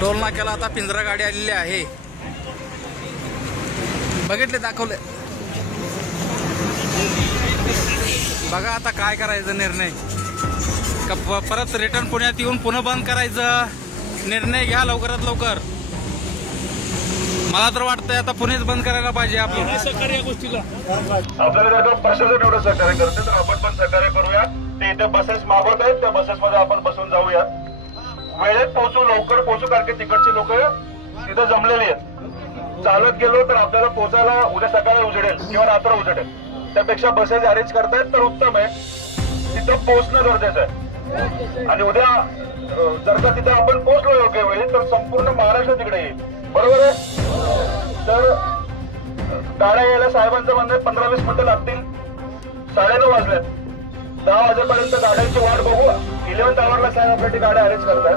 Toll नाक्याला आता पिंजरा गाडी आलेली आहे. बघितले, दाखवले. बघा आता काय करायचं निर्णय. का परत रिटर्न पुण्यात येऊन पुन्हा बंद करायचं? निर्णय घ्या लवकरात लवकर. मला तर वाटतंय आता पुणेच बंद करायला पाहिजे. आपलं सहकार्य या गोष्टीला आपल्याला जर का प्रशासन एवढं सहकार्य करते तर आपण पण सहकार्य करूया. ते इथे बसेस मागवत आहेत, त्या बसेस मध्ये आपण बसून जाऊया. वेळेत पोहोचू, लवकर पोहोचू, कारण की तिकडची लोक तिथे जमलेली आहेत. चालत गेलो तर आपल्याला पोहोचायला उद्या सकाळी उजेडेल किंवा रात्र उजेडेल. त्यापेक्षा बसेस अरेंज करतायत तर उत्तम आहे. तिथं पोहोचणं गरजेचं आहे. आणि उद्या जर का तिथे आपण पोहोचलो योग्य वेळी तर संपूर्ण महाराष्ट्र तिकडे येईल. बरोबर आहे. तर गाड्या यायला साहेबांचं म्हणणं 15-20 मिनिटं लागतील. 9:30 वाजलेत. 10 वाजेपर्यंत गाड्यांची वाट बघू. 11th आवरला साहेब आपल्यासाठी गाड्या अरेंज करतात.